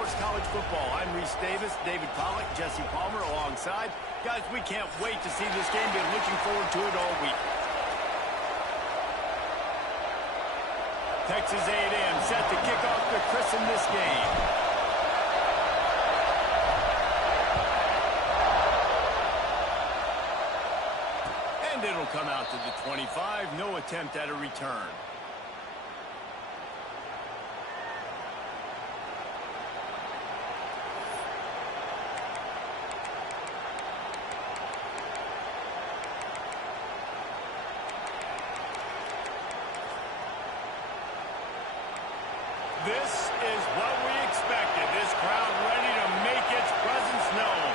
Sports College Football. I'm Reese Davis, David Pollock, Jesse Palmer alongside. Guys, we can't wait to see this game. Been looking forward to it all week. Texas A&M set to kick off to christen this game. And it'll come out to the 25. No attempt at a return. This is what we expected. This crowd ready to make its presence known.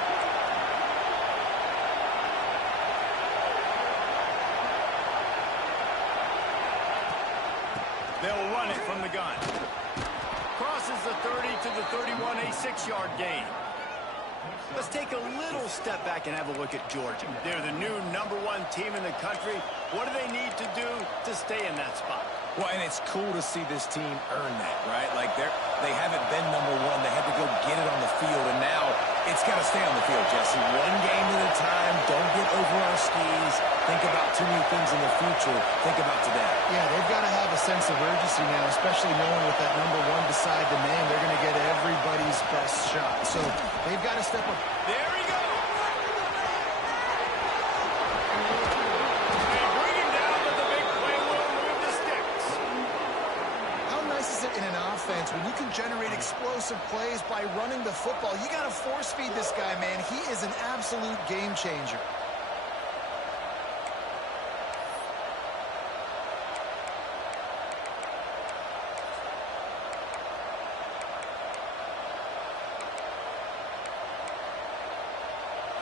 They'll run it from the gun. Crosses the 30 to the 31, a 6-yard gain. Let's take a little step back and have a look at Georgia. They're the new #1 team in the country. What do they need to do to stay in that spot? Well, and it's cool to see this team earn that, right? Like, they haven't been #1. They had to go get it on the field, and now it's got to stay on the field, Jesse. One game at a time. Don't get over our skis. Think about too many things in the future. Think about today. Yeah, they've got to have a sense of urgency now, especially knowing with that #1 beside the name, they're going to get everybody's best shot. So they've got to step up. There he goes. They bring him down, but the big play will move the sticks. How nice is it in an offense when you can generate explosive plays by running the football? You got to force feed this guy, man. He is an absolute game changer.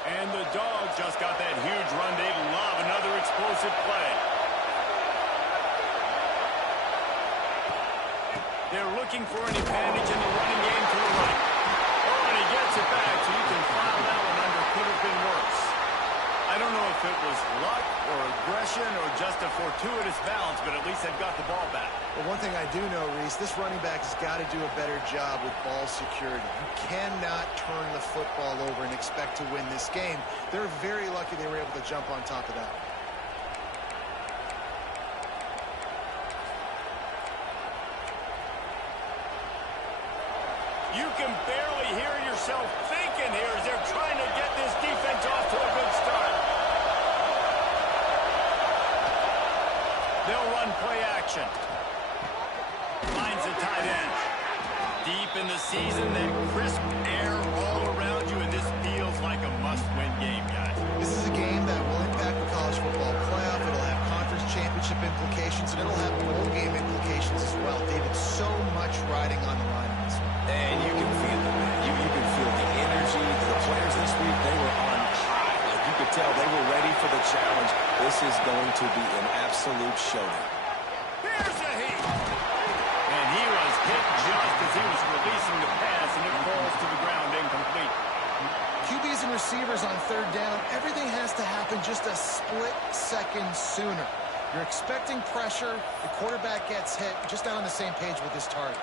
And the Dogs just got that huge run. They love another explosive play. They're looking for an advantage in the running game to the right. Oh, and he gets it back, so you can file that one under. Could have been worse. I don't know if it was luck or aggression or just a fortuitous balance, but at least they've got the ball back. Well, one thing I do know, Reese, this running back has got to do a better job with ball security. You cannot turn the football over and expect to win this game. They're very lucky they were able to jump on top of that. You can barely hear yourself thinking here as they're trying to get this defense off to a good start. They'll run play action. Finds the tight end. Deep in the season, that crisp air all around you, and this feels like a must-win game, guys. This is a game that will impact the college football playoff. It'll have conference championship implications, and it'll have bowl game implications as well. David, so much riding on the line in this one. And you can feel it, man. You can feel the energy. The players this week, they were on high. Like, you could tell they were ready for the challenge. This is going to be an absolute showdown. Here's a heat. And he was hit just as he was releasing the pass, and it falls to the ground incomplete. QBs and receivers on third down, everything has to happen just a split second sooner. You're expecting pressure. The quarterback gets hit. Just not on the same page with his target.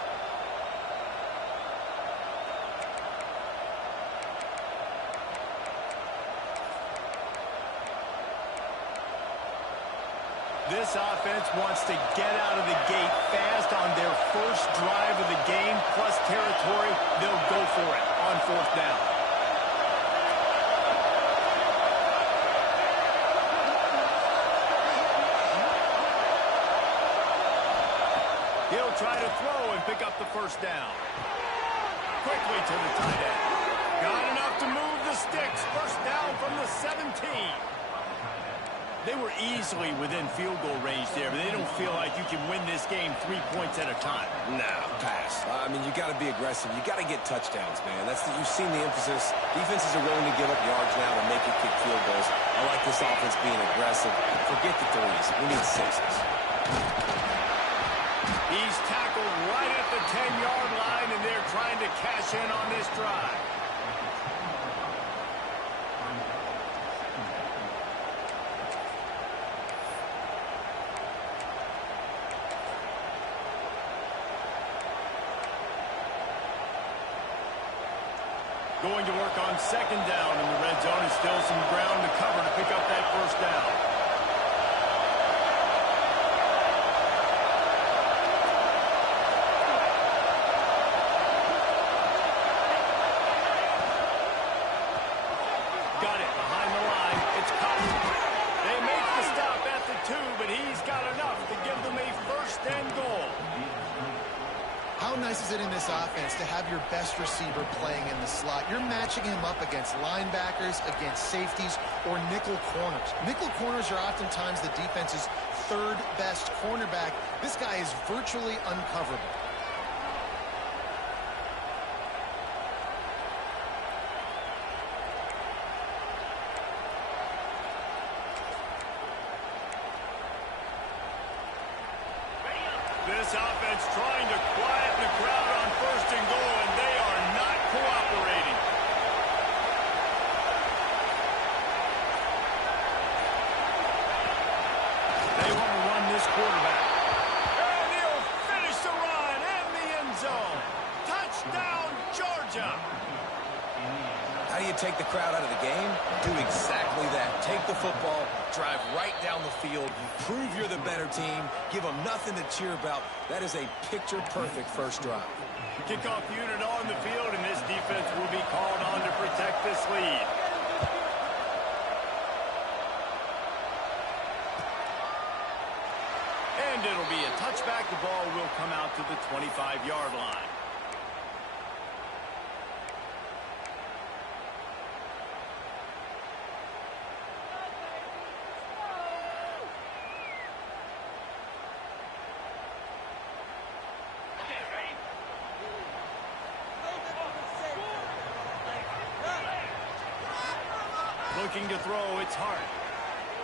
This offense wants to get out of the gate fast on their first drive of the game, plus territory. They'll go for it on 4th down. He'll try to throw and pick up the 1st down. Quickly to the tight end. Got enough to move the sticks. 1st down from the 17. They were easily within field goal range there, but they don't feel like you can win this game 3 points at a time. No, pass. I mean, you got to be aggressive. You got to get touchdowns, man. You've seen the emphasis. Defenses are willing to give up yards now to make it kick field goals. I like this offense being aggressive. Forget the threes. We need 6s. He's tackled right at the 10-yard line, and they're trying to cash in on this drive. Going to work on second down in the red zone. Is still some ground to cover to pick up that first down. Got it behind the line. It's caught. They make the stop at the 2, but he's got enough to give them a first and goal. How nice is it in this offense to have your best receiver playing in the slot? You're matching him up against linebackers, against safeties, or nickel corners. Nickel corners are oftentimes the defense's third best cornerback. This guy is virtually uncoverable. This offense trying to quiet the crowd on first and goal, and they are not cooperating. They want to run this quarterback. And he'll finish the run in the end zone. Touchdown, Georgia. How do you take the crowd out of the game? Do exactly that. Take the football, drive right down the field, prove you're the better team, give them nothing to cheer about. That is a picture-perfect first drive. Kickoff unit on the field, and this defense will be called on to protect this lead. And it'll be a touchback. The ball will come out to the 25-yard line. Looking to throw, it's hard.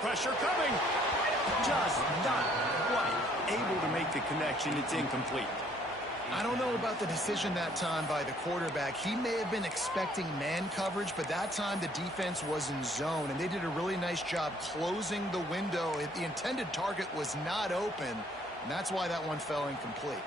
Pressure coming. Just not quite able to make the connection. It's incomplete. I don't know about the decision that time by the quarterback. He may have been expecting man coverage, but that time the defense was in zone, and they did a really nice job closing the window. The intended target was not open, and that's why that one fell incomplete.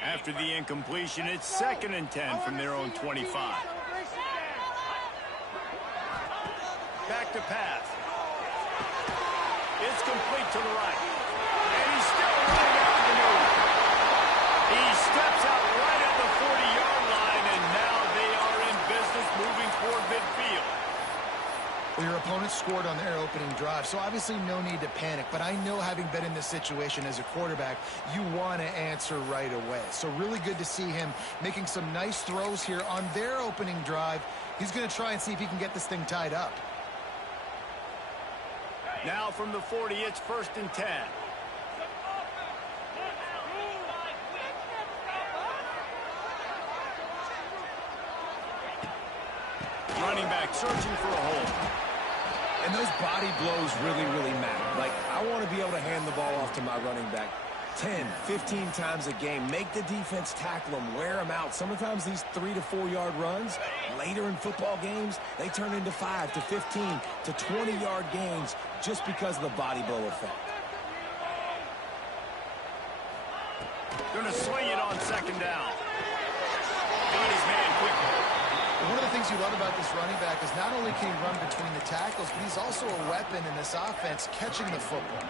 After the incompletion, it's 2nd and 10 from their own 25. Back to pass. It's complete to the right. And he's still running after the move. He steps out right at the 40-yard line, and now they are in business moving toward midfield. Well, your opponent scored on their opening drive, so obviously no need to panic. But I know, having been in this situation as a quarterback, you want to answer right away. So really good to see him making some nice throws here on their opening drive. He's going to try and see if he can get this thing tied up. Now from the 40, it's 1st and 10. Running back searching for a hole. And those body blows really, really matter. Like, I want to be able to hand the ball off to my running back 10, 15 times a game. Make the defense tackle them, wear them out. Sometimes these 3 to 4 yard runs, later in football games, they turn into 5 to 15 to 20-yard gains just because of the body blow effect. Going to swing it on 2nd down. Got his man quickly. One of the things you love about this running back is not only can he run between the tackles, but he's also a weapon in this offense catching the football.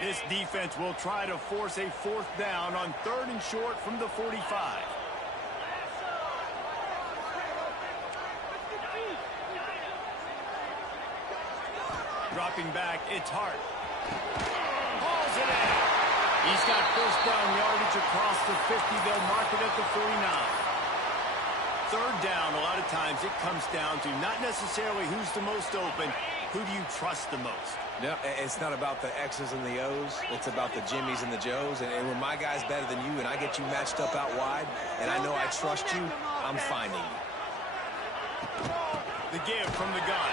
This defense will try to force a 4th down on 3rd and short from the 45. Dropping back, it's Hart. Hauls it in. He's got 1st down yardage across the 50. They'll mark it at the 49. 3rd down, a lot of times it comes down to not necessarily who's the most open, who do you trust the most? No, it's not about the X's and the O's. It's about the Jimmies and the Joes. And when my guy's better than you and I get you matched up out wide and I know I trust you, I'm finding you. The give from the gun.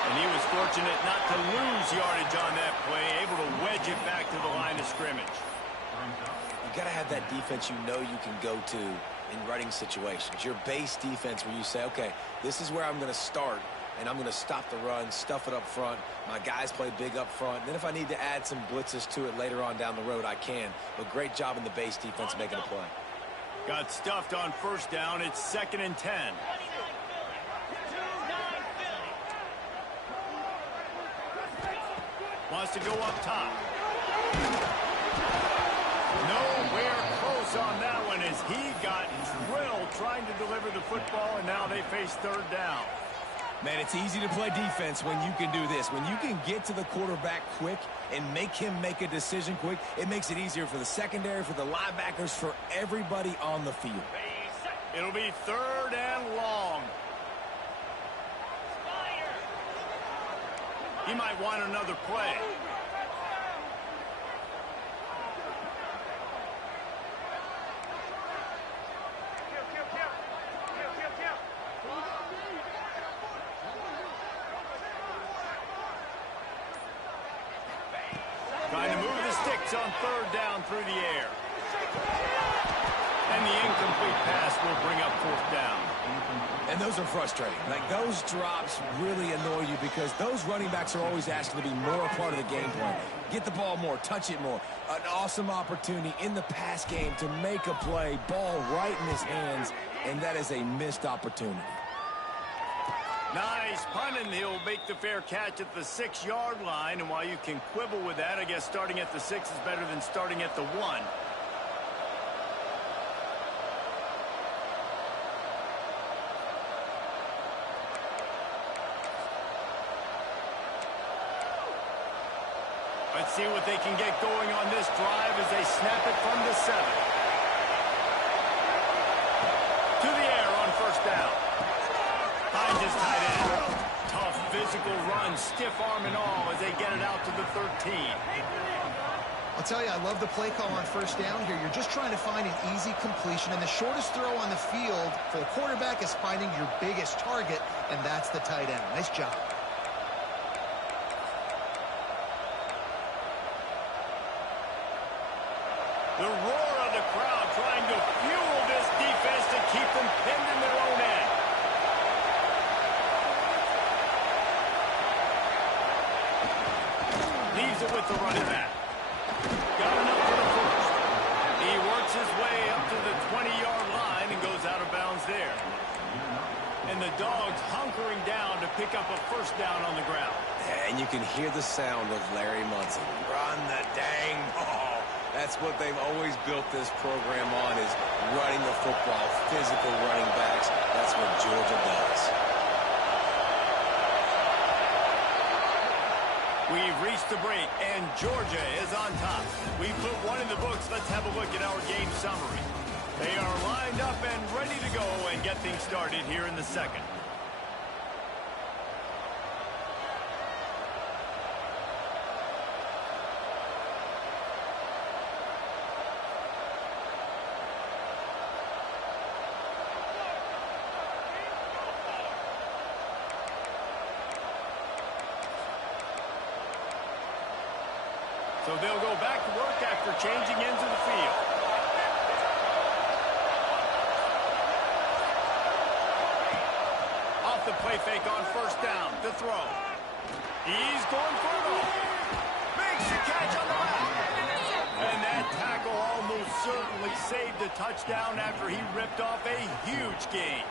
And he was fortunate not to lose yardage on that play, able to wedge it back to the line of scrimmage. You got to have that defense you know you can go to in running situations. Your base defense where you say, okay, this is where I'm going to start, and I'm going to stop the run, stuff it up front. My guys play big up front. Then if I need to add some blitzes to it later on down the road, I can. But great job in the base defense making a play. Got stuffed on first down. It's 2nd and 10. Wants to go up top. Nowhere close on that one as he got drilled trying to deliver the football, and now they face 3rd down. Man, it's easy to play defense when you can do this. When you can get to the quarterback quick and make him make a decision quick, it makes it easier for the secondary, for the linebackers, for everybody on the field. It'll be 3rd and long. He might want another play. Trying to move the sticks on 3rd down through the air. And the incomplete pass will bring up 4th down. And those are frustrating. Like, those drops really annoy you because those running backs are always asking to be more a part of the game plan. Get the ball more, touch it more. An awesome opportunity in the pass game to make a play, ball right in his hands, and that is a missed opportunity. Nice punt, and he'll make the fair catch at the 6-yard line. And while you can quibble with that, I guess starting at the 6 is better than starting at the 1. Let's see what they can get going on this drive as they snap it from the 7. To the air on 1st down. Finds his tight end. Tough physical run, stiff arm and all as they get it out to the 13. I'll tell you, I love the play call on 1st down here. You're just trying to find an easy completion, and the shortest throw on the field for the quarterback is finding your biggest target, and that's the tight end. Nice job. The roar of the crowd trying to fuel this defense to keep them pinned in their own end. Leaves it with the running back. Got enough for the 1st. He works his way up to the 20-yard line and goes out of bounds there. And the Dogs hunkering down to pick up a 1st down on the ground. And you can hear the sound of Larry Munson. Run the dang ball. That's what they've always built this program on, is running the football, physical running backs. That's what Georgia does. We've reached the break, and Georgia is on top. We put one in the books. Let's have a look at our game summary. They are lined up and ready to go and get things started here in the 2nd. So they'll go back to work after changing into the field. Off the play fake on 1st down. The throw. He's going for it all. Makes the catch on the back. And that tackle almost certainly saved a touchdown after he ripped off a huge gain.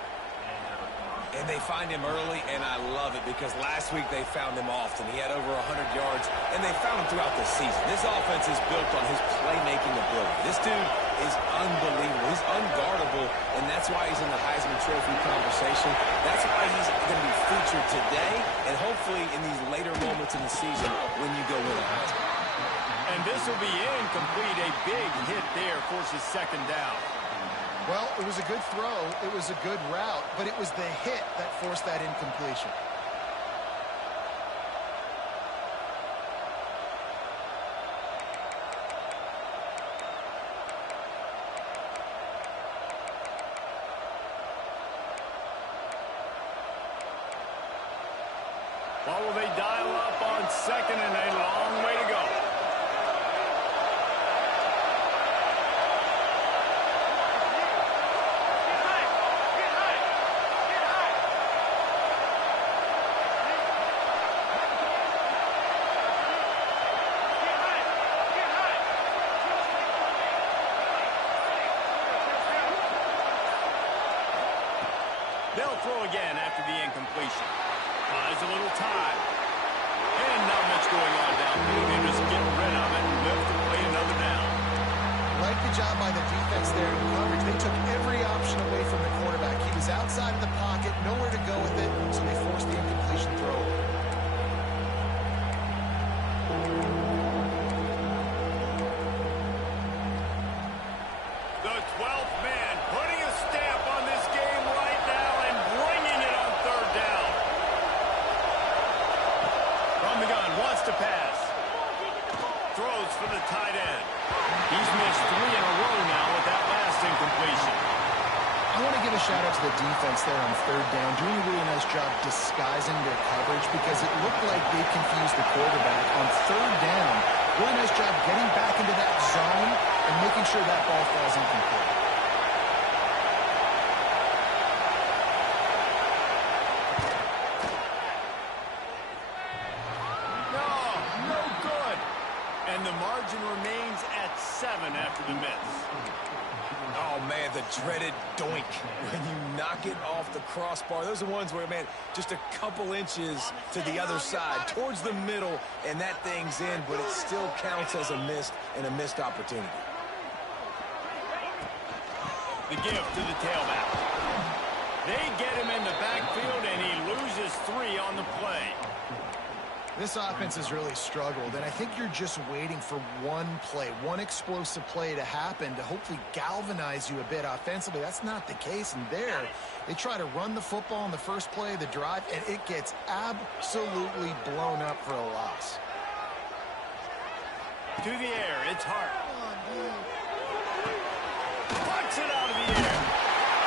And they find him early, and I love it because last week they found him often. He had over 100 yards, and they found him throughout the season. This offense is built on his playmaking ability. This dude is unbelievable. He's unguardable, and that's why he's in the Heisman Trophy conversation. That's why he's going to be featured today, and hopefully in these later moments in the season when you go win a Heisman. And this will be incomplete. A big hit there forces 2nd down. Well, it was a good throw, it was a good route, but it was the hit that forced that incompletion. What will they dial up on 2nd and a long way to go? They'll throw again after the incompletion. Buys a little time. And not much going on downfield. They just get rid of it and live to play another down. Like the job by the defense there in coverage. They took every option away from the quarterback. He was outside of the pocket, nowhere to go with it, so they forced the incompletion throw. The 12th man putting a stamp on this game right now and bringing it on third down. From the gun, wants to pass. Throws for the tight end. He's missed 3 in a row now with that last incompletion. I want to give a shout out to the defense there on third down, doing a really nice job disguising their coverage because it looked like they confused the quarterback on third down. Really nice job getting back into that zone and making sure that ball falls incomplete. No good. And the margin remains at 7 after the miss. Oh, man, the dreaded doink when you knock it off the crossbar. Those are ones where, man, just a couple inches to the other side, towards the middle, and that thing's in, but it still counts as a missed opportunity. The give to the tailback. They get him in the backfield, and he loses 3 on the play. This offense has really struggled, and I think you're just waiting for one play, one explosive play to happen to hopefully galvanize you a bit offensively. That's not the case, and there, they try to run the football in the first play of the drive, and it gets absolutely blown up for a loss. To the air, it's Hart. Puts it out of the air.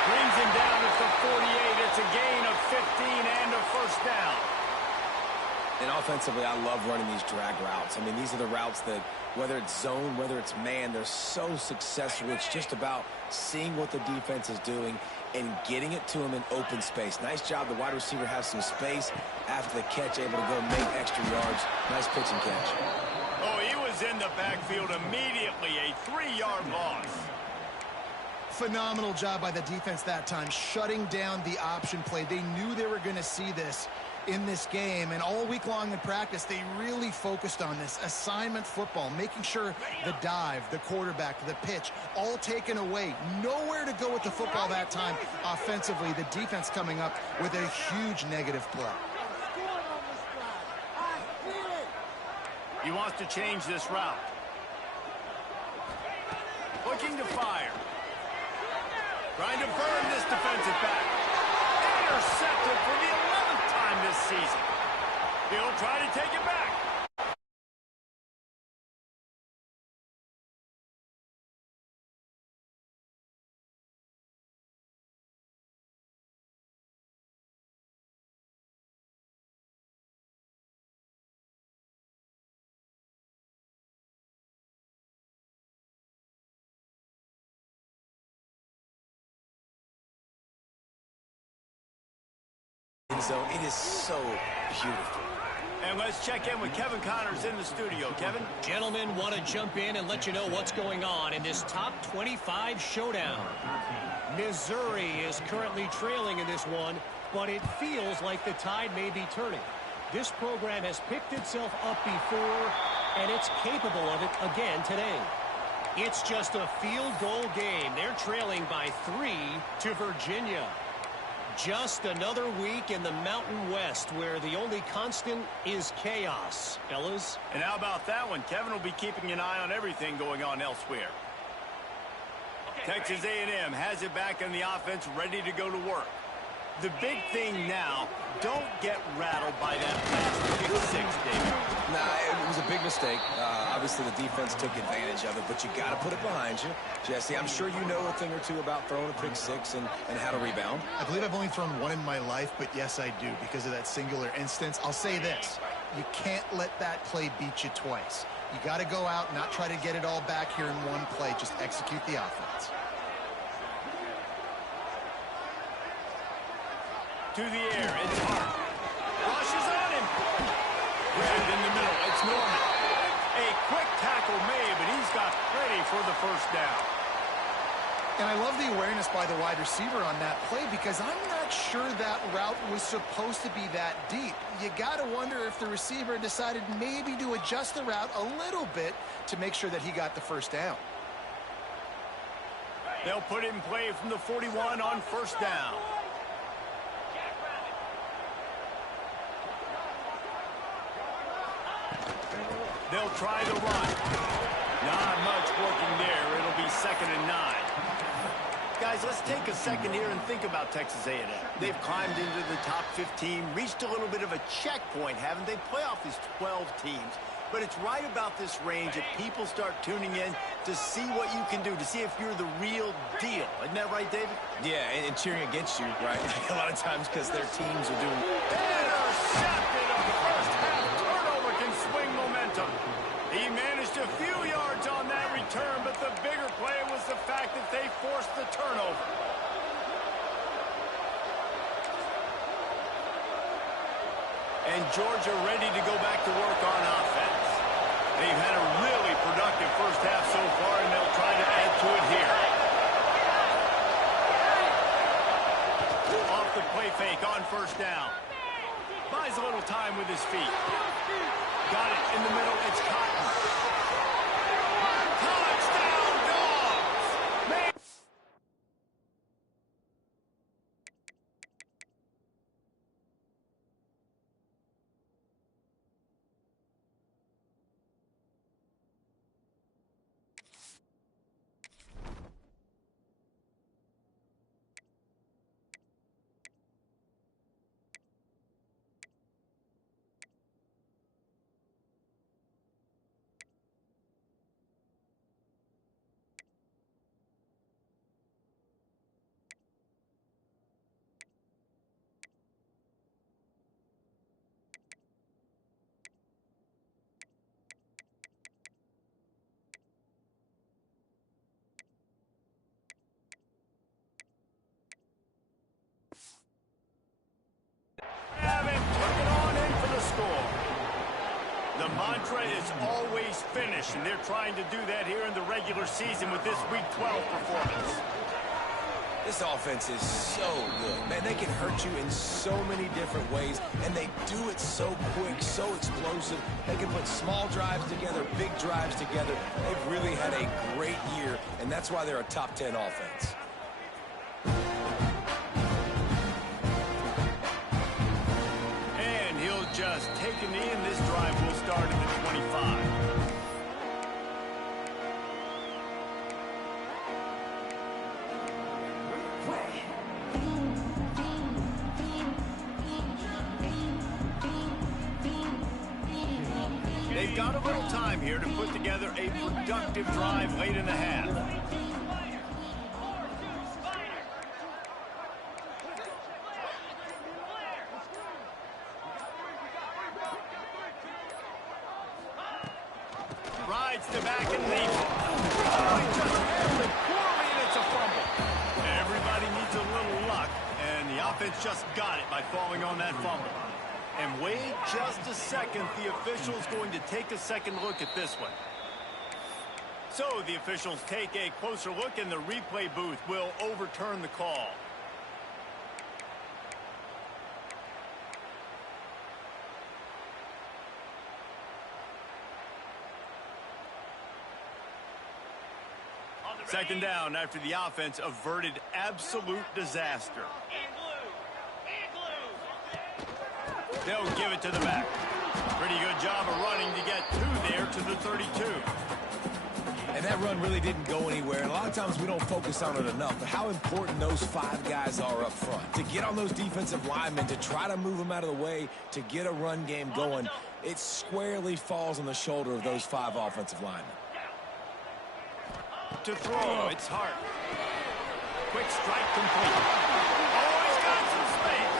Brings him down at the 48. It's a gain of 15 and a first down. And offensively, I love running these drag routes. I mean, these are the routes that, whether it's zone, whether it's man, they're so successful. It's just about seeing what the defense is doing and getting it to them in open space. Nice job. The wide receiver has some space after the catch, able to go make extra yards. Nice pitch and catch. Oh, he was in the backfield immediately. A 3-yard loss. Phenomenal job by the defense that time, shutting down the option play. They knew they were going to see this in this game, and all week long in practice, they really focused on this assignment football, making sure the dive, the quarterback, the pitch, all taken away. Nowhere to go with the football that time offensively. The defense coming up with a huge negative play. He wants to change this route. Looking to fire. Trying to burn this defensive back. Intercepted for the 11th time this season. He'll try to take it back. So it is so beautiful. And let's check in with Kevin Connors in the studio. Kevin? Gentlemen, want to jump in and let you know what's going on in this top 25 showdown. Missouri is currently trailing in this one, but it feels like the tide may be turning. This program has picked itself up before, and it's capable of it again today. It's just a field goal game. They're trailing by 3 to Virginia. Just another week in the Mountain West where the only constant is chaos, fellas. And how about that one? Kevin will be keeping an eye on everything going on elsewhere. Texas A&M has it back in the offense, ready to go to work. The big thing now, don't get rattled by that last pick six, David. Nah, it was a big mistake. Obviously, the defense took advantage of it, but you got to put it behind you. Jesse, I'm sure you know a thing or two about throwing a pick six and how to rebound. I believe I've only thrown one in my life, but yes, I do because of that singular instance. I'll say this. You can't let that play beat you twice. You got to go out, not try to get it all back here in one play. Just execute the offense. To the air, it's Hart. Rushes on him. Grabbed in the middle, it's Norman. A quick tackle made, but he's got plenty for the first down. And I love the awareness by the wide receiver on that play because I'm not sure that route was supposed to be that deep. You got to wonder if the receiver decided maybe to adjust the route a little bit to make sure that he got the first down. They'll put it in play from the 41 on first down. They'll try the run. Not much working there. It'll be 2nd and 9. Guys, let's take a second here and think about Texas A&M. They've climbed into the top 15, reached a little bit of a checkpoint, haven't they? Playoff is 12 teams. But it's right about this range that people start tuning in to see what you can do, to see if you're the real deal. Isn't that right, David? Yeah, and cheering against you, right? A lot of times because their teams are doing... Intercepted. A first half turnover can swing momentum. He managed a few yards on that return, but the bigger play was the fact that they forced the turnover. And Georgia ready to go back to work on offense. They've had a really productive first half so far, and they'll try to add to it here. Off the play fake on first down. Buys a little time with his feet. Got it in the middle. It's Cotton. Touchdown, Dogs! Man. The mantra is always finish, and they're trying to do that here in the regular season with this Week 12 performance. This offense is so good. Man, they can hurt you in so many different ways, and they do it so quick, so explosive. They can put small drives together, big drives together. They've really had a great year, and that's why they're a top 10 offense. And he'll just take a knee, and this drive will start at the 25. They've got a little time here to put together a productive drive late in the half. Rides to back and leaps. Oh, he just handled it poorly, and it's a fumble. Everybody needs a little luck, and the offense just got it by falling on that fumble. And wait just a second, the official's going to take a second look at this one. So the officials take a closer look, and the replay booth will overturn the call. Second down after the offense averted absolute disaster. They'll give it to the back. Pretty good job of running to get two there to the 32. And that run really didn't go anywhere. And a lot of times we don't focus on it enough. But how important those five guys are up front. To get on those defensive linemen, to try to move them out of the way, to get a run game going, it squarely falls on the shoulder of those five offensive linemen. To throw, it's Hart. Quick strike complete. Oh, he's got some space.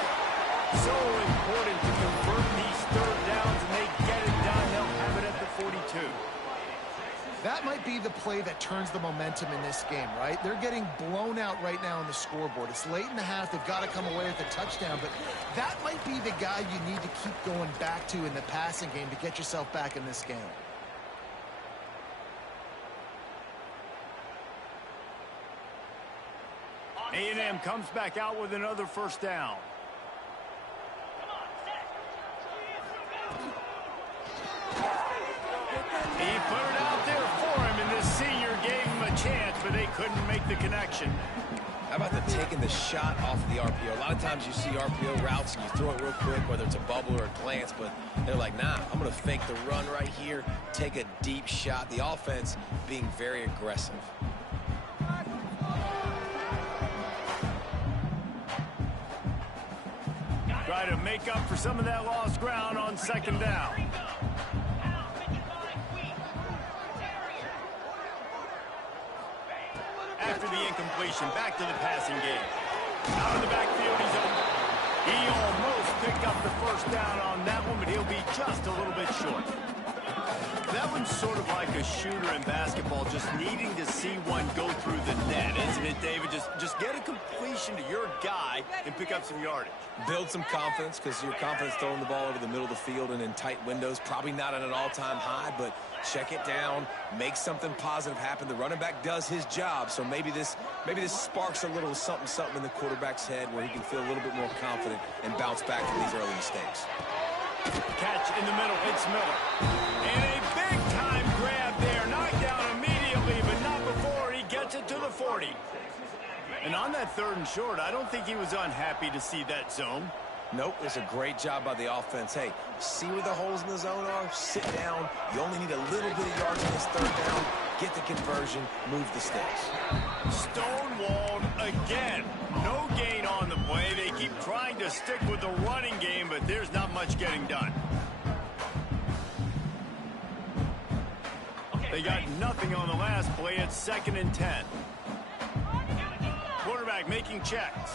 So important to convert these third downs, and they get it done. They'll have it at the 42. That might be the play that turns the momentum in this game, right? They're getting blown out right now on the scoreboard. It's late in the half. They've got to come away with a touchdown, but that might be the guy you need to keep going back to in the passing game to get yourself back in this game. A&M comes back out with another first down. He put it out there for him, and this senior gave him a chance, but they couldn't make the connection. How about the taking the shot off the RPO? A lot of times you see RPO routes and you throw it real quick, whether it's a bubble or a glance, but they're like, nah, I'm going to fake the run right here, take a deep shot. The offense being very aggressive. Try to make up for some of that lost ground on second down. After the incompletion, back to the passing game. Out of the backfield, he's open. He almost picked up the first down on that one, but he'll be just a little bit short. That one's sort of like a shooter in basketball, just needing to see one go through the net, isn't it, David? Just get a completion to your guy and pick up some yardage. Build some confidence, because your confidence throwing the ball over the middle of the field and in tight windows, probably not at an all-time high, but check it down, make something positive happen. The running back does his job, so maybe this sparks a little something in the quarterback's head where he can feel a little bit more confident and bounce back from these early mistakes. Catch in the middle, it's Miller. And a big-time grab there, knocked down immediately, but not before he gets it to the 40. And on that third and short, I don't think he was unhappy to see that zone. Nope, it's a great job by the offense. Hey, see where the holes in the zone are? Sit down. You only need a little bit of yards in this third down. Get the conversion, move the sticks. Stonewalled again. No gain on the play. They keep trying to stick with the running game, but there's not much getting done. They got nothing on the last play. It's 2nd and 10. Quarterback making checks.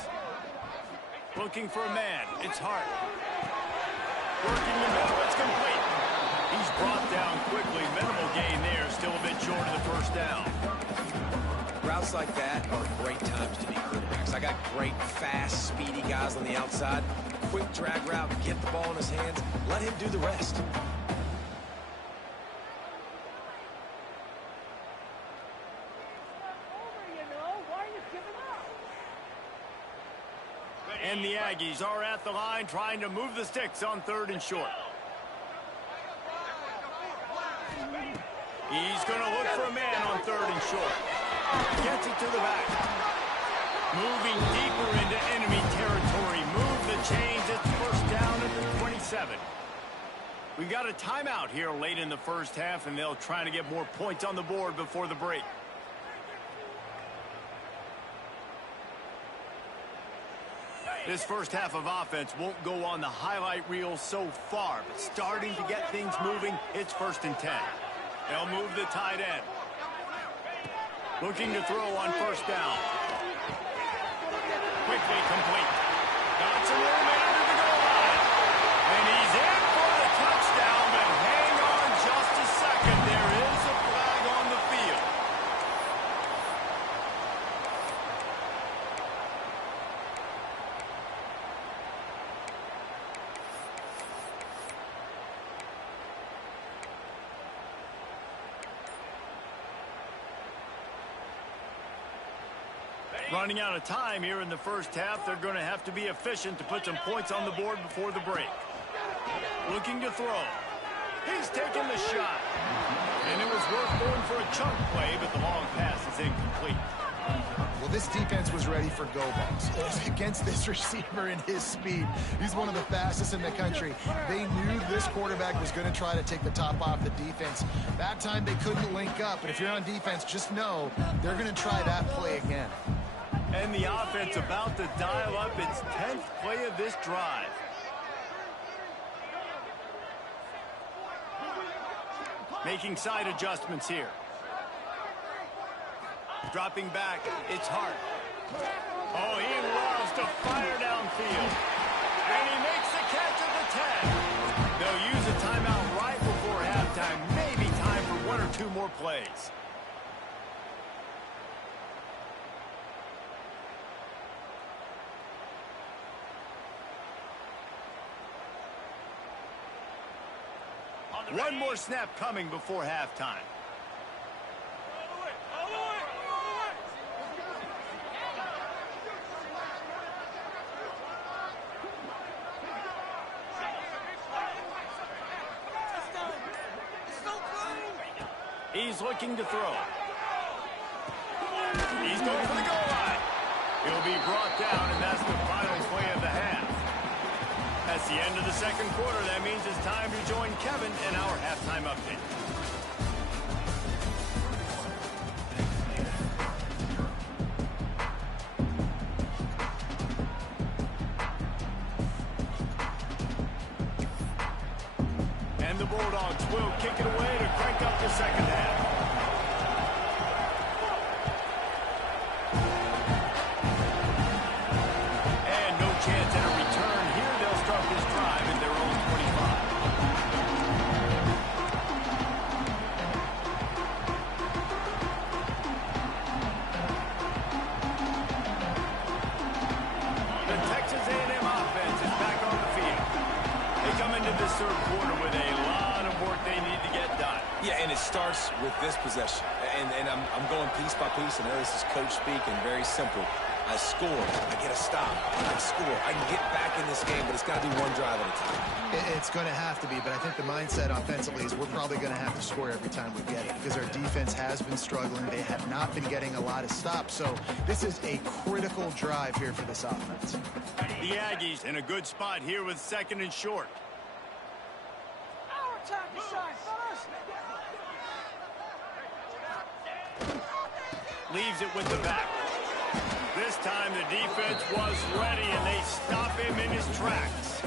Looking for a man. It's Hart. Working the middle. It's complete. He's brought down quickly. Minimal gain there. Still a bit short of the first down. Routes like that are great times to be quarterbacks. I got great, fast, speedy guys on the outside. Quick drag route, get the ball in his hands, let him do the rest. And the Aggies are at the line trying to move the sticks on 3rd and short. He's going to look for a man on 3rd and short. Gets it to the back. Moving deeper into enemy territory. Move the chains. It's first down at the 27. We've got a timeout here late in the first half, and they'll try to get more points on the board before the break. This first half of offense won't go on the highlight reel so far, but starting to get things moving, it's 1st and 10. They'll move the tight end. Looking to throw on first down. Quickly complete. Got some room under the goal line. And he's in for the touchdown, but hang on just a second. There is a flag on the field. Running out of time here in the first half. They're going to have to be efficient to put some points on the board before the break. Looking to throw. He's taking the shot. And it was worth going for a chunk play, but the long pass is incomplete. Well, this defense was ready for go balls against this receiver and his speed. He's one of the fastest in the country. They knew this quarterback was going to try to take the top off the defense. That time they couldn't link up, but if you're on defense, just know they're going to try that play again. And the offense about to dial up its 10th play of this drive. Making side adjustments here. Dropping back, it's Hart. Oh, he loves to fire downfield. And he makes the catch at the 10. They'll use a timeout right before halftime. Maybe time for 1 or 2 more plays. One more snap coming before halftime. is looking to throw. He's going for the goal line. He'll be brought down, and that's the final play of the half. That's the end of the second quarter. That means it's time to join Kevin in our halftime update. And the Bulldogs will kick it away to crank up the second half. Third quarter with a lot of work they need to get done. Yeah, and it starts with this possession. And I'm going piece by piece. I know this is coach speak and very simple. I score, I get a stop, I score. I can get back in this game, but it's got to be one drive at a time. It's going to have to be, but I think the mindset offensively is we're probably going to have to score every time we get it because our defense has been struggling. They have not been getting a lot of stops, so this is a critical drive here for this offense. The Aggies in a good spot here with second and short. Leaves it with the back. This time the defense was ready, and they stop him in his tracks.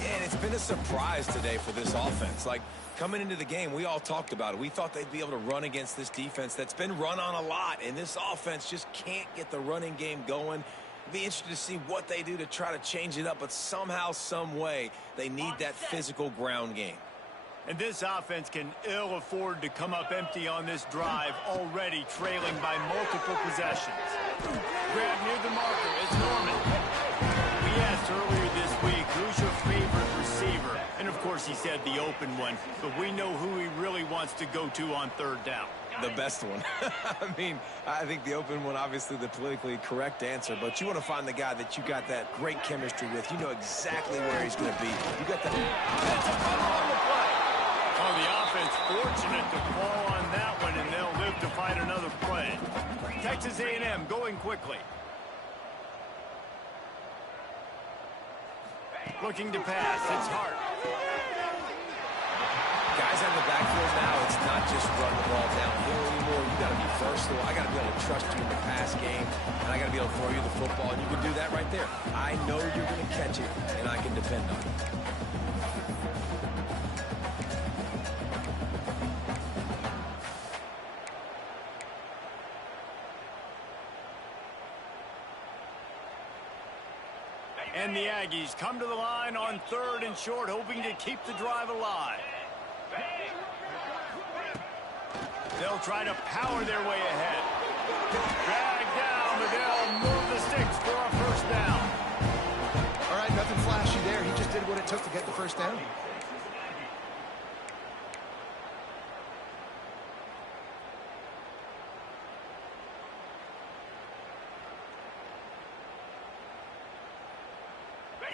And it's been a surprise today for this offense. Like, coming into the game, we all talked about it. We thought they'd be able to run against this defense that's been run on a lot, and this offense just can't get the running game going. It'll be interesting to see what they do to try to change it up, but somehow, some way, they need that physical ground game. And this offense can ill afford to come up empty on this drive, already trailing by multiple possessions. Grab near the marker. It's Norman. We asked earlier this week, who's your favorite receiver? And, of course, he said the open one. But we know who he really wants to go to on third down. The best one. I mean, I think the open one, obviously the politically correct answer, but you want to find the guy that you got that great chemistry with. You know exactly where he's going to be. You got that. That's a on the play. Oh, the offense fortunate to fall on that one, and they'll live to fight another play. Texas A&M going quickly. Looking to pass. It's Hart. Guys on the backfield now, it's not just run the ball downhill anymore. You got to be versatile. I got to be able to trust you in the pass game, and I got to be able to throw you the football, and you can do that right there. I know you're going to catch it, and I can depend on it. And the Aggies come to the line on third and short, hoping to keep the drive alive. They'll try to power their way ahead. Drag down, but they'll move the sticks for a first down. All right, nothing flashy there. He just did what it took to get the first down.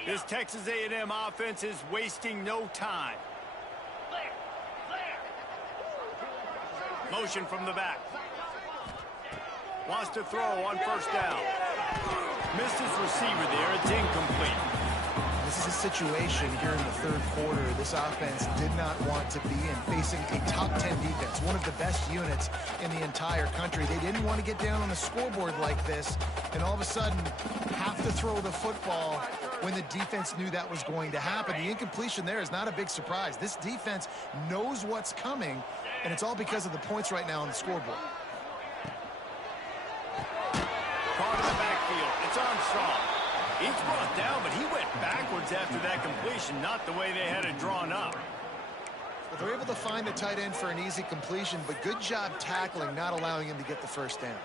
This Texas A&M offense is wasting no time. Motion from the back. Wants to throw on first down. Missed his receiver there. It's incomplete. This is a situation here in the third quarter this offense did not want to be in, facing a top 10 defense, one of the best units in the entire country. They didn't want to get down on the scoreboard like this, and all of a sudden have to throw the football when the defense knew that was going to happen. The incompletion there is not a big surprise. This defense knows what's coming, and it's all because of the points right now on the scoreboard. Caught in the backfield. It's Armstrong. He's brought down, but he went backwards after that completion, not the way they had it drawn up. But they're able to find the tight end for an easy completion, but good job tackling, not allowing him to get the first down.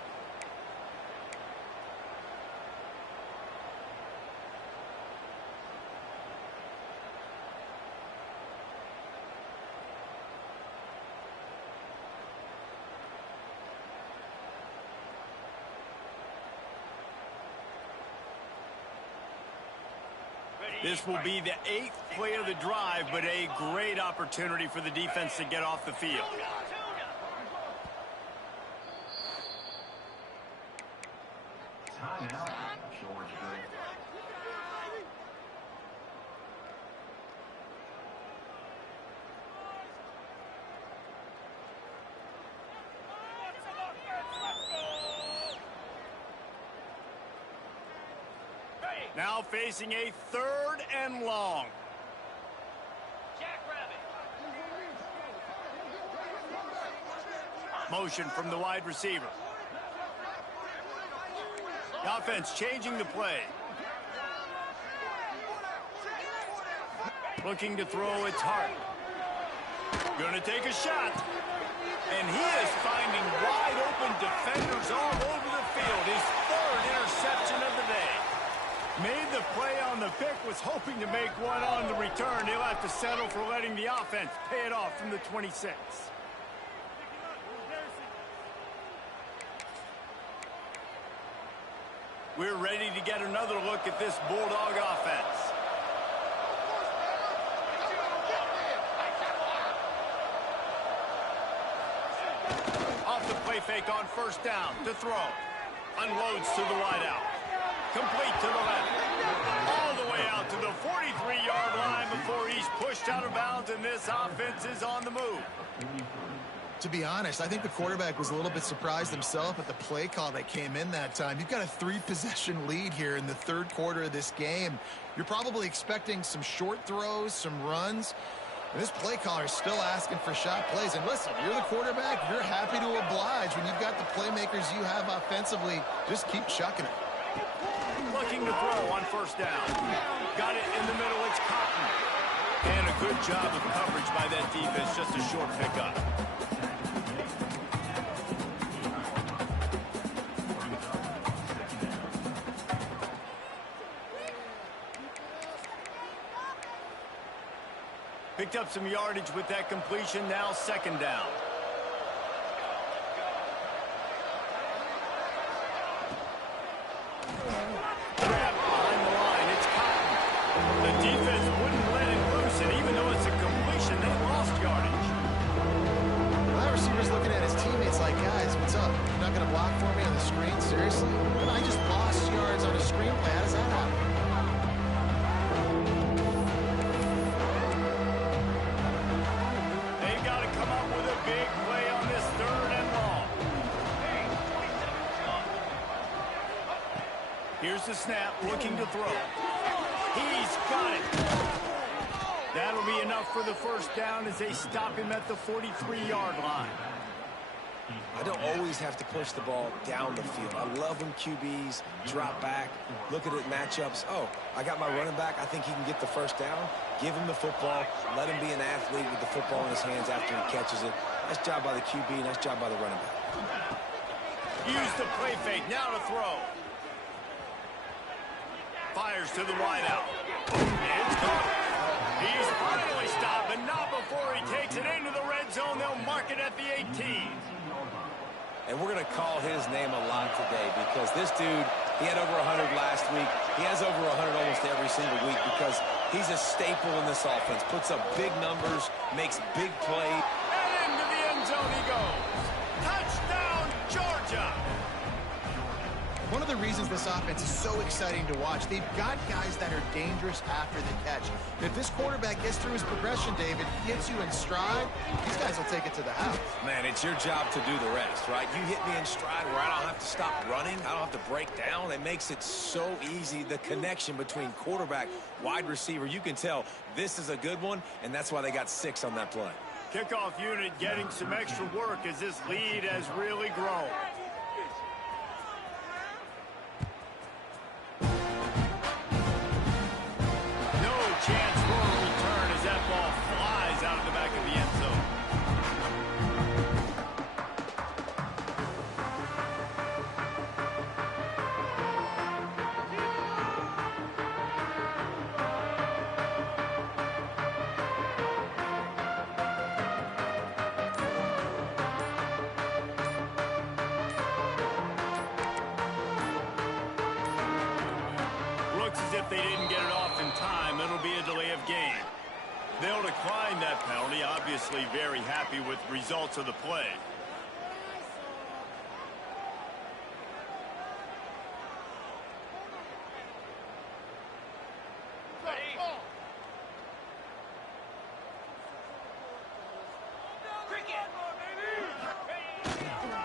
This will be the 8th play of the drive, but a great opportunity for the defense to get off the field. Now facing a 3rd and long. Motion from the wide receiver. The offense changing the play. Looking to throw, it's Hart. Going to take a shot. And he is finding wide open defenders all over the field. His 3rd interception of the day. Made the play on the pick, was hoping to make one on the return. He'll have to settle for letting the offense pay it off from the 26. We're ready to get another look at this Bulldog offense. Off the play fake on 1st down to throw. Unloads to the wideout. Complete to the left. All the way out to the 43-yard line before he's pushed out of bounds, and this offense is on the move. To be honest, I think the quarterback was a little bit surprised himself at the play call that came in that time. You've got a 3-possession lead here in the 3rd quarter of this game. You're probably expecting some short throws, some runs. And this play caller is still asking for shot plays. And listen, you're the quarterback. You're happy to oblige. When you've got the playmakers you have offensively, just keep chucking it. Looking to throw on 1st down. Got it in the middle. It's Cotton. And a good job of coverage by that defense. Just a short pickup. Picked up some yardage with that completion. Now 2nd down. Grab behind the line. It's Cotton. The defense wouldn't let it loose, and even though it's a completion, they lost yardage. That receiver's looking at his teammates like, guys, what's up? You're not going to block for me on the screen? Seriously? I just lost yards on a screenplay. How does that happen? Big play on this 3rd and long. Here's the snap, looking to throw. He's got it. That'll be enough for the 1st down as they stop him at the 43-yard line. I don't always have to push the ball down the field. I love when QBs drop back, look at it matchups. Oh, I got my running back. I think he can get the 1st down. Give him the football. Let him be an athlete with the football in his hands after he catches it. Nice job by the QB. Nice job by the running back. Use the play fake. Now to throw. Fires to the wideout. It's caught. He's finally stopped, but not before he takes it into the red zone. They'll mark it at the 18. And we're going to call his name a lot today because this dude, he had over 100 last week. He has over 100 almost every single week because he's a staple in this offense. Puts up big numbers, makes big plays. And into the end zone he goes. Touchdown, Georgia. One of the reasons this offense is so exciting to watch, they've got guys that are dangerous after the catch. If this quarterback gets through his progression, David, gets you in stride, these guys will take it to the house. Man, it's your job to do the rest, right? You hit me in stride where I don't have to stop running. I don't have to break down. It makes it so easy, the connection between quarterback, wide receiver. You can tell this is a good one, and that's why they got 6 on that play. Kickoff unit getting some extra work as this lead has really grown. Chance for a return as that ball flies out of the back of the end zone. Looks as if they didn't get it off in time. It'll be a delay of game. They'll decline that penalty. Obviously very happy with the results of the play.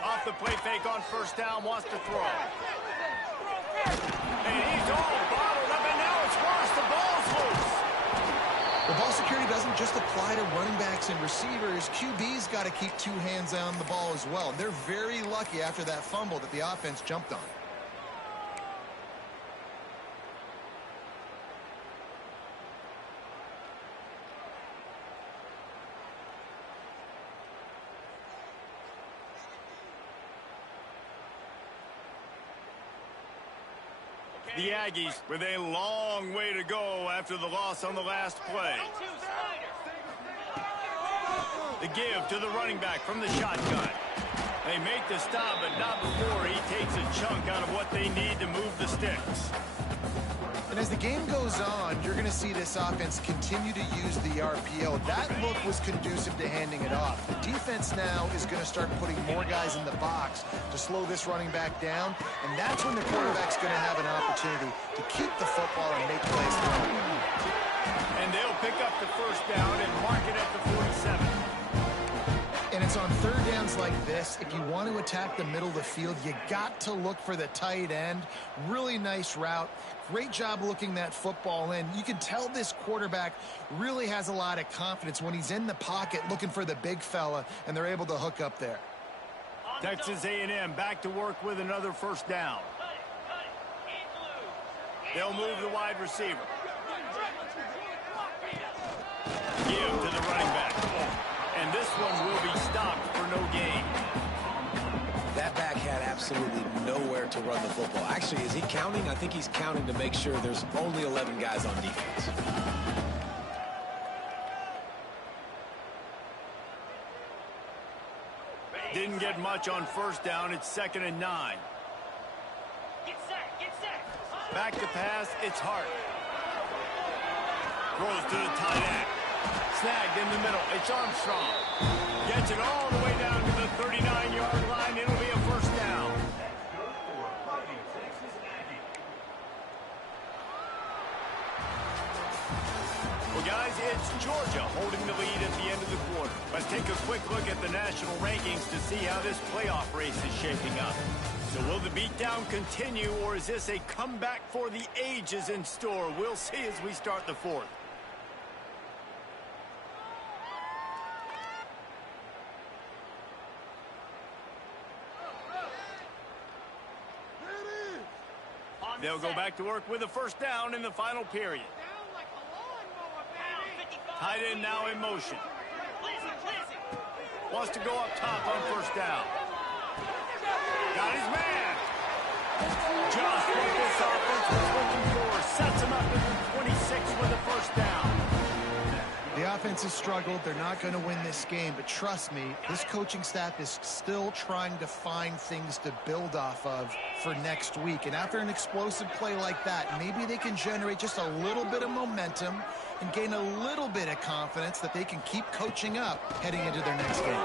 Off the play fake on 1st down, wants to throw. And he's all bottled up The ball security doesn't just apply to running backs and receivers. QB's got to keep two hands on the ball as well. They're very lucky after that fumble that the offense jumped on. The Aggies with a long way to go after the loss on the last play. The give to the running back from the shotgun. They make the stop, but not before he takes a chunk out of what they need to move the sticks. And as the game goes on, you're going to see this offense continue to use the RPO. That look was conducive to handing it off. The defense now is going to start putting more guys in the box to slow this running back down, and that's when the quarterback's going to have an opportunity to keep the football and make plays. And they'll pick up the first down and mark it at the 47. And it's on third downs like this. If you want to attack the middle of the field, you got to look for the tight end. Really nice route. Great job looking that football in. You can tell this quarterback really has a lot of confidence when he's in the pocket looking for the big fella, and they're able to hook up there. Texas A&M back to work with another first down. They'll move the wide receiver. Give to the running back. And this one will be stopped for no gain. That back had absolutely nowhere to run the football. Actually, is he counting? I think he's counting to make sure there's only 11 guys on defense. Didn't get much on first down. It's 2nd and 9. Back to pass. It's Hart. Throws to the tight end. Snagged in the middle. It's Armstrong. Gets it all the way down to the 39-yard line. It'll be a first down. Well, guys, it's Georgia holding the lead at the end of the quarter. Let's take a quick look at the national rankings to see how this playoff race is shaping up. So will the beatdown continue, or is this a comeback for the ages in store? We'll see as we start the fourth. They'll go back to work with a first down in the final period. Tight end now in motion. Wants to go up top on first down. Got his man. Just what this offense was looking for. Sets him up at the 26 with a first down. The offense has struggled. They're not going to win this game, but trust me, this coaching staff is still trying to find things to build off of for next week. And after an explosive play like that, maybe they can generate just a little bit of momentum and gain a little bit of confidence that they can keep coaching up heading into their next game.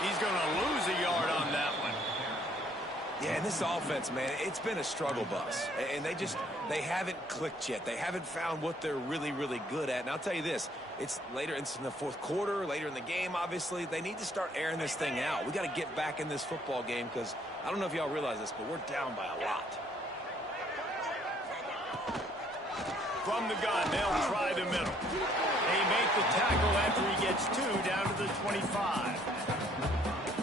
He's going to lose a yard on that one. Yeah, and this offense, man, it's been a struggle bus. And they haven't clicked yet. They haven't found what they're really, really good at. And I'll tell you this, it's in the fourth quarter, later in the game, obviously. They need to start airing this thing out. We got to get back in this football game because I don't know if y'all realize this, but we're down by a lot. From the gun, they'll try the middle. They make the tackle after he gets 2 down to the 25.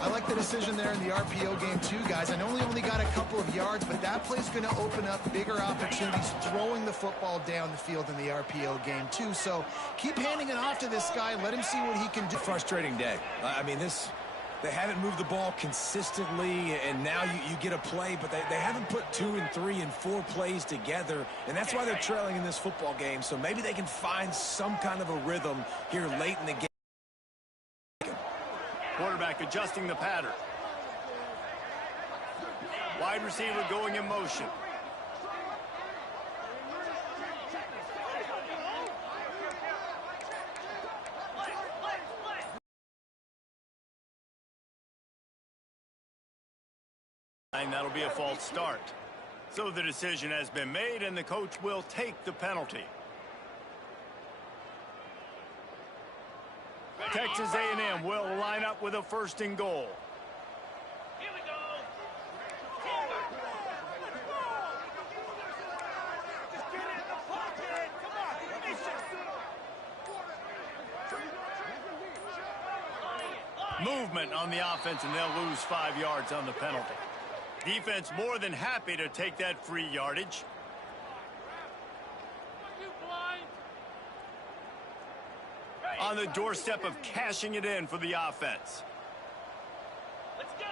I like the decision there in the RPO game too, guys. I know he only got a couple of yards, but that play's going to open up bigger opportunities throwing the football down the field in the RPO game too. So keep handing it off to this guy. Let him see what he can do. Frustrating day. I mean, they haven't moved the ball consistently, and now you get a play, but they haven't put 2 and 3 and 4 plays together, and that's why they're trailing in this football game. So maybe they can find some kind of a rhythm here late in the game. Quarterback adjusting the pattern. Wide receiver going in motion. And that'll be a false start. So the decision has been made, and the coach will take the penalty. Texas A&M will line up with a 1st and goal. Here we go. Just get in the pocket. Come on. Movement on the offense, and they'll lose 5 yards on the penalty. Defense more than happy to take that free yardage. On the doorstep of cashing it in for the offense. Let's go.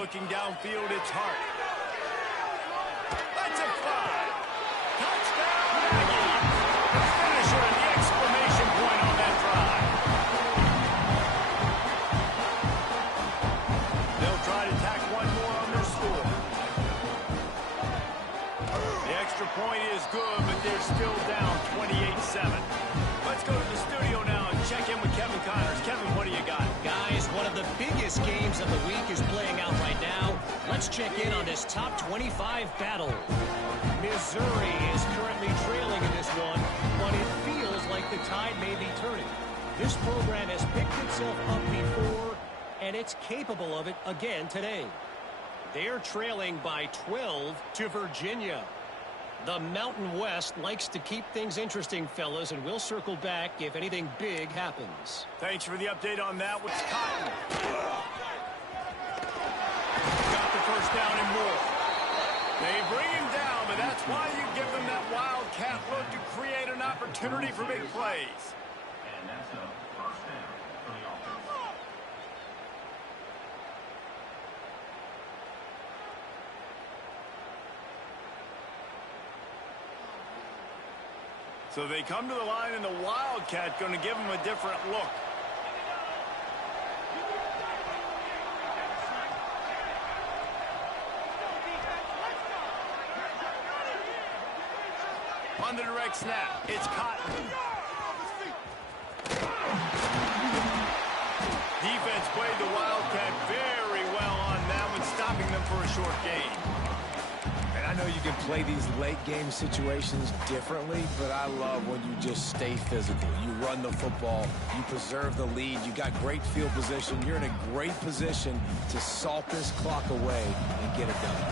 Looking downfield, it's Hart. That's a fly. Touchdown, Aggies. The finisher and the exclamation point on that drive. They'll try to tack one more on their score. The extra point is good, but they're still down 28-7. Let's go to the studio now and check in with Kevin Connors. Kevin, what do you got? Guys, one of the biggest games of the week is playing out right now. Let's check in on this top 25 battle. Missouri is currently trailing in this one, but it feels like the tide may be turning. This program has picked itself up before, and it's capable of it again today. They're trailing by 12 to Virginia. The Mountain West likes to keep things interesting, fellas, and we'll circle back if anything big happens. Thanks for the update on that. What's Cotton? Got the first down and more. They bring him down, but that's why you give them that wildcat look to create an opportunity for big plays. And that's a first down for the offense. So they come to the line, and the wildcat going to give them a different look. On the direct snap, it's Cotton. Defense played the wildcat very well on that one, stopping them for a short gain. And I know you can play these late game situations differently, but I love when you just stay physical. You run the football, you preserve the lead, you got great field position. You're in a great position to salt this clock away and get it done.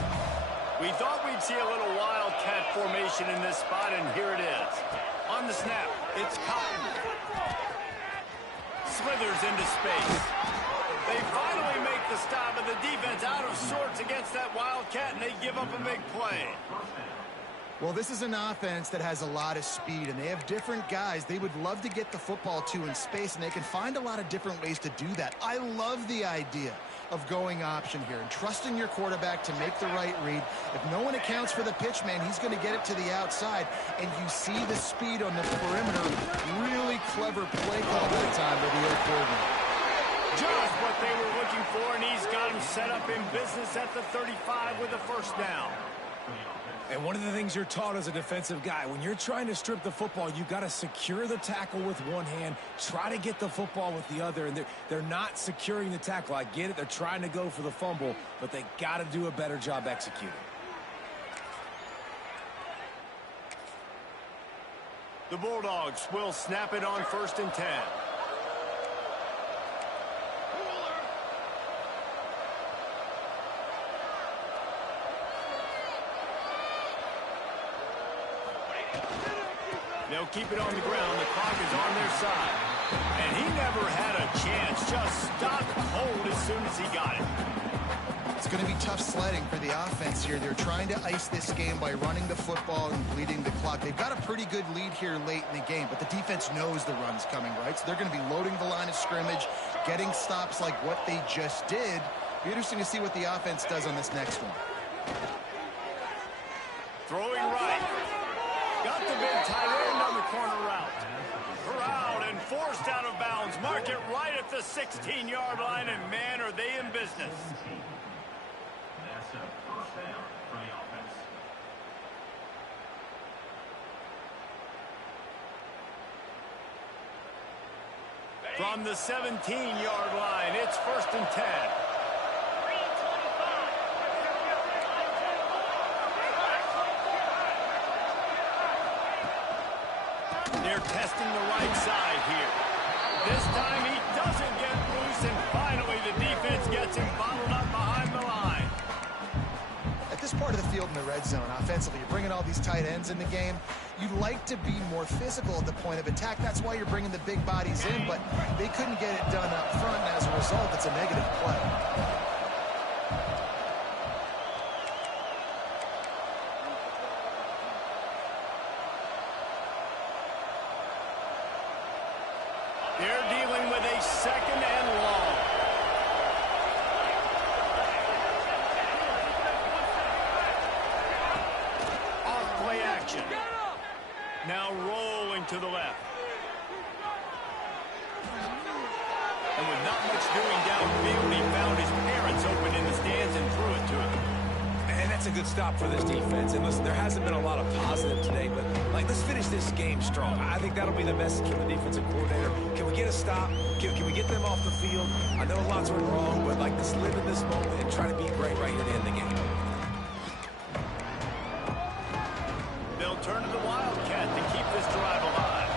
We thought we'd see a little wildcat formation in this spot, and here it is. On the snap, it's Cotton. Slithers into space. They finally make the stop, and the defense out of sorts against that wildcat, and they give up a big play. Well, this is an offense that has a lot of speed, and they have different guys they would love to get the football to in space, and they can find a lot of different ways to do that. I love the idea of going option here and trusting your quarterback to make the right read. If no one accounts for the pitch, man, he's going to get it to the outside, and you see the speed on the perimeter. Really clever play call that time by the old coordinator. Just what they were looking for, and he's got him set up in business at the 35 with a first down. And one of the things you're taught as a defensive guy, when you're trying to strip the football, you got to secure the tackle with one hand, try to get the football with the other, and they're not securing the tackle. I get it. They're trying to go for the fumble, but they got to do a better job executing. The Bulldogs will snap it on 1st and 10. They'll keep it on the ground. The clock is on their side. And he never had a chance. Just stopped cold as soon as he got it. It's going to be tough sledding for the offense here. They're trying to ice this game by running the football and bleeding the clock. They've got a pretty good lead here late in the game, but the defense knows the run's coming, right? So they're going to be loading the line of scrimmage, getting stops like what they just did. Be interesting to see what the offense does on this next one. Throwing right. Got the big tight end on the corner route. Corralled and forced out of bounds. Mark it right at the 16-yard line, and man, are they in business. That's a first down for the offense. From the 17-yard line, it's 1st and 10. They're testing the right side here. This time he doesn't get loose, and finally the defense gets him bottled up behind the line. At this part of the field in the red zone, offensively, you're bringing all these tight ends in the game. You'd like to be more physical at the point of attack. That's why you're bringing the big bodies in, but they couldn't get it done up front, and as a result, it's a negative play. They're dealing with a second and long. Off play action. Now rolling to the left. And with not much doing downfield, he found his parents open in the stands and threw it to him. And that's a good stop for this defense. And listen, there hasn't been a lot of positive today, but let's finish this game strong. I think that'll be the message from the defensive coordinator. Can we get a stop? Can we get them off the field? I know lots went wrong, but let's live in this moment and try to be great right here to end the game. They'll turn to the Wildcat to keep this drive alive.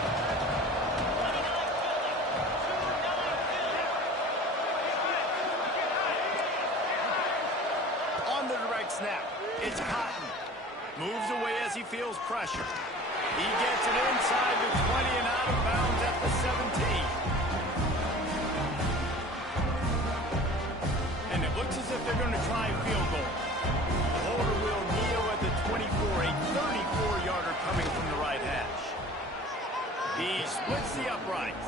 On the direct snap, it's Cotton. Moves away as he feels pressure. He gets it inside the 20 and out of bounds at the 17. And it looks as if they're going to try a field goal. The holder will kneel at the 24, a 34-yarder coming from the right hash. He splits the uprights,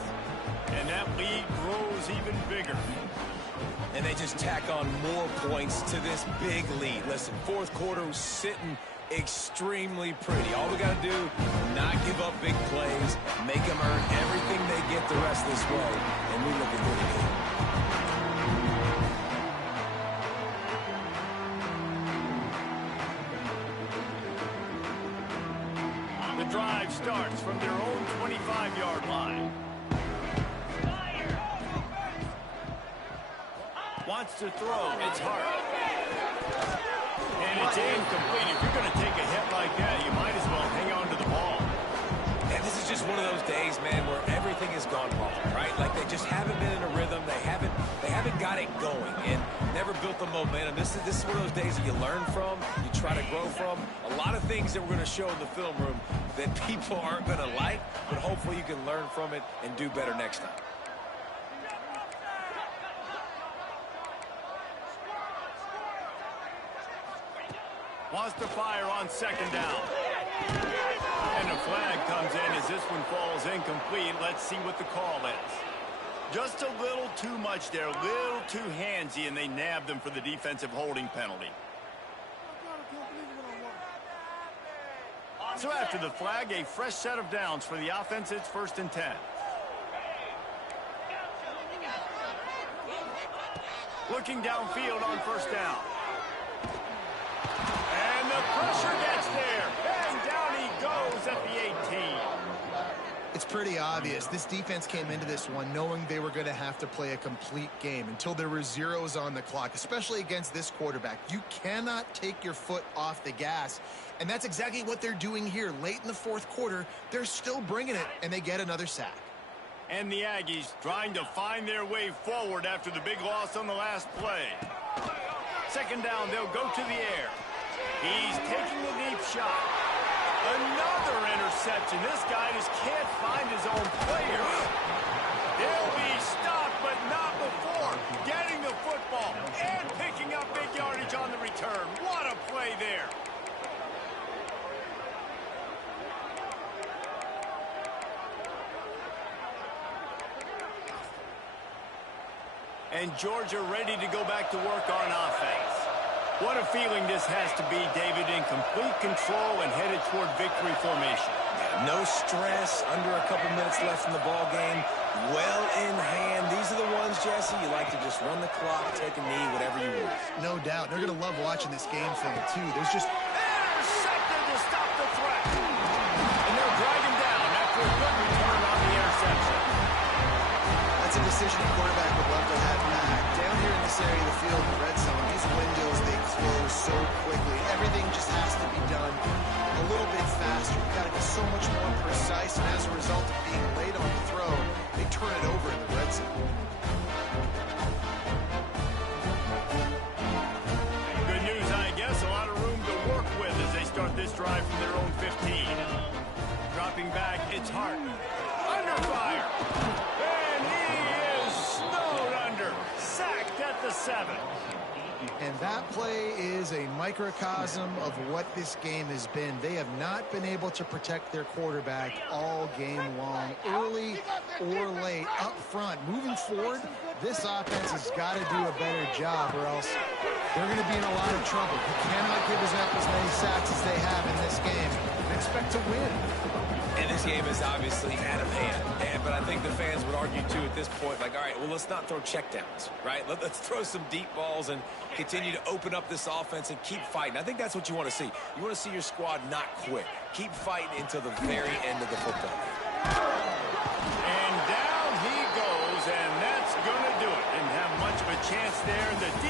and that lead grows even bigger. And they just tack on more points to this big lead. Listen, fourth quarter was sitting extremely pretty. All we got to do, not give up big plays, make them earn everything they get the rest of this way, and we look pretty good. The drive starts from their own 25-yard line. Wants to throw. It's Hart. And it's incomplete. If you're going to take a hit like that, you might as well hang on to the ball. And this is just one of those days, man, where everything has gone wrong, right? Like they just haven't been in a rhythm. They haven't got it going and never built the momentum. This is one of those days that you learn from, you try to grow from. A lot of things that we're going to show in the film room that people aren't going to like, but hopefully you can learn from it and do better next time. Wants to fire on second down. And a flag comes in as this one falls incomplete. Let's see what the call is. Just a little too much there, a little too handsy, and they nabbed them for the defensive holding penalty. So after the flag, a fresh set of downs for the offense. It's 1st and 10. Looking downfield on 1st down. And the pressure gets there. And down he goes at the 18. It's pretty obvious. This defense came into this one knowing they were going to have to play a complete game until there were zeros on the clock, especially against this quarterback. You cannot take your foot off the gas, and that's exactly what they're doing here. Late in the fourth quarter, they're still bringing it, and they get another sack. And the Aggies trying to find their way forward after the big loss on the last play. Second down, they'll go to the air. He's taking the deep shot. Another interception. This guy just can't find his own player. He'll be stopped, but not before getting the football and picking up big yardage on the return. What a play there. And Georgia ready to go back to work on offense. What a feeling this has to be, David, in complete control and headed toward victory formation. No stress, under a couple minutes left in the ball game. Well in hand. These are the ones, Jesse, you like to just run the clock, take a knee, whatever you want. No doubt. They're going to love watching this game film, too. There's just... Intercepted to stop the threat. And they'll drag him down after a good return on the interception. That's a decision a quarterback would love to have back. Down here in this area of the field, the red zone, these windows, they close so quickly. Everything just has to be done a little bit faster. You've got to be so much more precise, and as a result of being late on the throw, they turn it over in the red zone. Good news, I guess. A lot of room to work with as they start this drive from their own 15. at the 7. And that play is a microcosm of what this game has been. They have not been able to protect their quarterback all game long, early or late, up front. Moving forward, this offense has got to do a better job or else they're going to be in a lot of trouble. You cannot give up as many sacks as they have in this game and expect to win. And this game is obviously out of hand. But I think the fans would argue, too, at this point, like, all right, well, let's not throw checkdowns, right? Let's throw some deep balls and continue to open up this offense and keep fighting. I think that's what you want to see. You want to see your squad not quit. Keep fighting until the very end of the football game. And down he goes, and that's going to do it. Didn't have much of a chance there. The defense